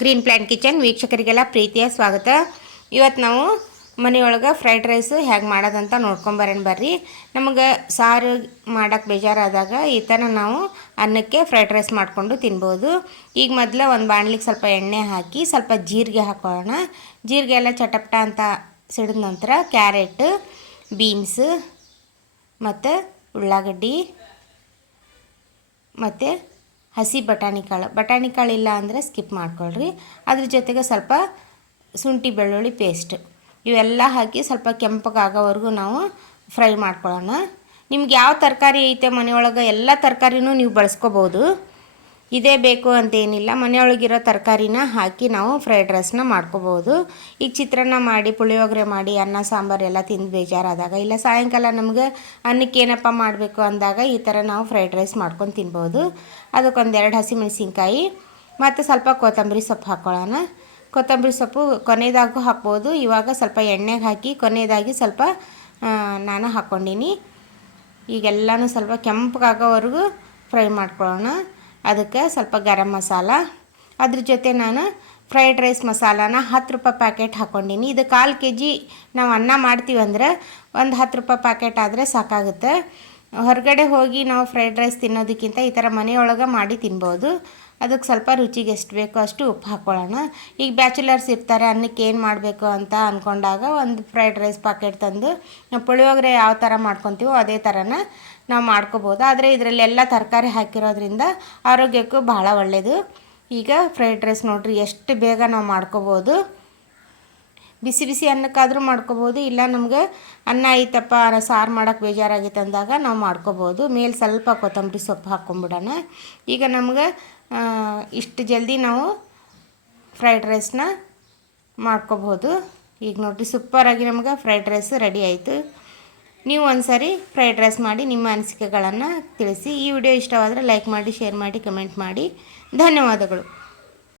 Green plant kitchen ವೀಕ್ಷಕರಿಗೆಲ್ಲ ಪ್ರೀತಿಯ ಸ್ವಾಗತ. ಇವತ್ತು ನಾವು ಮನೆಯೊಳಗೆ ಫ್ರೈಡ್ ರೈಸ್ ಹೇಗೆ ಮಾಡೋದಂತ ನೋಡ್ಕೊಂಬರೋಣ ಬರ್ರಿ. ನಮಗೆ ಸಾರು ಮಾಡೋಕ್ಕೆ ಬೇಜಾರಾದಾಗ ಈ ಥರ ನಾವು ಅನ್ನಕ್ಕೆ ಫ್ರೈಡ್ ರೈಸ್ ಮಾಡಿಕೊಂಡು ತಿನ್ಬೋದು. ಈಗ ಮೊದಲು ಒಂದು ಬಾಣಲಿಗೆ ಸ್ವಲ್ಪ ಎಣ್ಣೆ ಹಾಕಿ ಸ್ವಲ್ಪ ಜೀರಿಗೆ ಹಾಕೋಣ ಜೀರಿಗೆ ಎಲ್ಲ ಚಟಪಟ ಅಂತ ಸಿಡಿದ ನಂತರ ಕ್ಯಾರೆಟ್, ಬೀನ್ಸ್ ಮತ್ತು ಉಳ್ಳಾಗಡ್ಡಿ ಮತ್ತು ಹಸಿ ಬಟಾಣಿ ಕಾಳು. ಬಟಾಣಿ ಕಾಳು ಇಲ್ಲ ಅಂದರೆ ಸ್ಕಿಪ್ ಮಾಡ್ಕೊಳ್ರಿ. ಅದ್ರ ಜೊತೆಗೆ ಸ್ವಲ್ಪ ಶುಂಠಿ, ಬೆಳ್ಳುಳ್ಳಿ ಪೇಸ್ಟ್ ಇವೆಲ್ಲ ಹಾಕಿ ಸ್ವಲ್ಪ ಕೆಂಪಗಾಗೋವರೆಗೂ ನಾವು ಫ್ರೈ ಮಾಡ್ಕೊಳ್ಳೋಣ. ನಿಮ್ಗೆ ಯಾವ ತರಕಾರಿ ಐತೆ ಮನೆಯೊಳಗೆ? ಎಲ್ಲ ತರಕಾರಿನೂ ನೀವು ಬಳಸ್ಕೋಬೋದು. ಇದೇ ಬೇಕು ಅಂತೇನಿಲ್ಲ. ಮನೆಯೊಳಗಿರೋ ತರಕಾರಿನ ಹಾಕಿ ನಾವು ಫ್ರೈಡ್ ರೈಸ್ನ ಮಾಡ್ಕೋಬೋದು. ಈಗ ಚಿತ್ರಾನ್ನ ಮಾಡಿ, ಪುಳಿಯೋಗರೆ ಮಾಡಿ, ಅನ್ನ, ಸಾಂಬಾರು ಎಲ್ಲ ತಿಂದು ಬೇಜಾರಾದಾಗ ಇಲ್ಲ ಸಾಯಂಕಾಲ ನಮಗೆ ಅನ್ನಕ್ಕೆ ಏನಪ್ಪ ಮಾಡಬೇಕು ಅಂದಾಗ ಈ ಥರ ನಾವು ಫ್ರೈಡ್ ರೈಸ್ ಮಾಡ್ಕೊಂಡು ತಿನ್ಬೋದು. ಅದಕ್ಕೊಂದೆರಡು ಹಸಿಮೆಣಸಿನ್ಕಾಯಿ ಮತ್ತು ಸ್ವಲ್ಪ ಕೊತ್ತಂಬರಿ ಸೊಪ್ಪು ಹಾಕ್ಕೊಳ್ಳೋಣ ಕೊತ್ತಂಬರಿ ಸೊಪ್ಪು ಕೊನೆಯದಾಗೂ ಹಾಕ್ಬೋದು. ಇವಾಗ ಸ್ವಲ್ಪ ಎಣ್ಣೆಗೆ ಹಾಕಿ ಕೊನೆಯದಾಗಿ ಸ್ವಲ್ಪ ನಾನು ಹಾಕ್ಕೊಂಡೀನಿ. ಈಗೆಲ್ಲನೂ ಸ್ವಲ್ಪ ಕೆಂಪಗಾಗೋವರೆಗೂ ಫ್ರೈ ಮಾಡ್ಕೊಳ್ಳೋಣ. ಅದಕ್ಕೆ ಸ್ವಲ್ಪ ಗರಂ ಮಸಾಲ. ಅದ್ರ ಜೊತೆ ನಾನು ಫ್ರೈಡ್ ರೈಸ್ ಮಸಾಲಾನ ಹತ್ತು ರೂಪಾಯಿ ಪ್ಯಾಕೆಟ್ ಹಾಕ್ಕೊಂಡೀನಿ ಇದು ಕಾಲು ಕೆ ಜಿ ನಾವು ಅನ್ನ ಮಾಡ್ತೀವಿ ಅಂದರೆ ಒಂದು ಹತ್ತು ರೂಪಾಯಿ ಪ್ಯಾಕೆಟ್ ಆದರೆ ಸಾಕಾಗುತ್ತೆ. ಹೊರಗಡೆ ಹೋಗಿ ನಾವು ಫ್ರೈಡ್ ರೈಸ್ ತಿನ್ನೋದಕ್ಕಿಂತ ಈ ಥರ ಮನೆಯೊಳಗೆ ಮಾಡಿ ತಿನ್ಬೋದು. ಅದಕ್ಕೆ ಸ್ವಲ್ಪ ರುಚಿಗೆ ಎಷ್ಟು ಬೇಕೋ ಅಷ್ಟು ಉಪ್ಪು ಹಾಕ್ಕೊಳ್ಳೋಣ ಈಗ ಬ್ಯಾಚುಲರ್ಸ್ ಇರ್ತಾರೆ, ಅನ್ನಕ್ಕೆ ಏನು ಮಾಡಬೇಕು ಅಂತ ಅಂದ್ಕೊಂಡಾಗ ಒಂದು ಫ್ರೈಡ್ ರೈಸ್ ಪ್ಯಾಕೆಟ್ ತಂದು ಪುಳಿಯೋಗರೆ ಯಾವ ಥರ ಮಾಡ್ಕೊತೀವೋ ಅದೇ ಥರನ ನಾವು ಮಾಡ್ಕೋಬೋದು. ಆದರೆ ಇದರಲ್ಲಿ ಎಲ್ಲ ತರಕಾರಿ ಹಾಕಿರೋದ್ರಿಂದ ಆರೋಗ್ಯಕ್ಕೂ ಭಾಳ ಒಳ್ಳೆಯದು ಈಗ ಫ್ರೈಡ್ ರೈಸ್ ನೋಡ್ರಿ, ಎಷ್ಟು ಬೇಗ ನಾವು ಮಾಡ್ಕೋಬೋದು. ಬಿಸಿ ಬಿಸಿ ಅನ್ನಕ್ಕಾದರೂ ಮಾಡ್ಕೋಬೋದು. ಇಲ್ಲ ನಮಗೆ ಅನ್ನ ಐತಪ್ಪ ಸಾರು ಮಾಡೋಕ್ಕೆ ಬೇಜಾರಾಗಿತ್ತು ಅಂದಾಗ ನಾವು ಮಾಡ್ಕೋಬೋದು. ಮೇಲೆ ಸ್ವಲ್ಪ ಕೊತ್ತಂಬರಿ ಸೊಪ್ಪು ಹಾಕ್ಕೊಂಬಿಡೋಣ ಈಗ ನಮ್ಗೆ ಇಷ್ಟು ಜಲ್ದಿ ನಾವು ಫ್ರೈಡ್ ರೈಸ್ನ ಮಾಡ್ಕೋಬೋದು. ಈಗ ನೋಡಿರಿ ಸೂಪರಾಗಿ ನಮ್ಗೆ ಫ್ರೈಡ್ ರೈಸ್ ರೆಡಿ ಆಯಿತು. ನೀವು ಒಂದ್ಸರಿ ಫ್ರೈಡ್ ರೈಸ್ ಮಾಡಿ ನಿಮ್ಮ ಅನಿಸಿಕೆಗಳನ್ನು ತಿಳಿಸಿ ಈ ವಿಡಿಯೋ ಇಷ್ಟವಾದರೆ ಲೈಕ್ ಮಾಡಿ ಶೇರ್ ಮಾಡಿ ಕಮೆಂಟ್ ಮಾಡಿ. ಧನ್ಯವಾದಗಳು.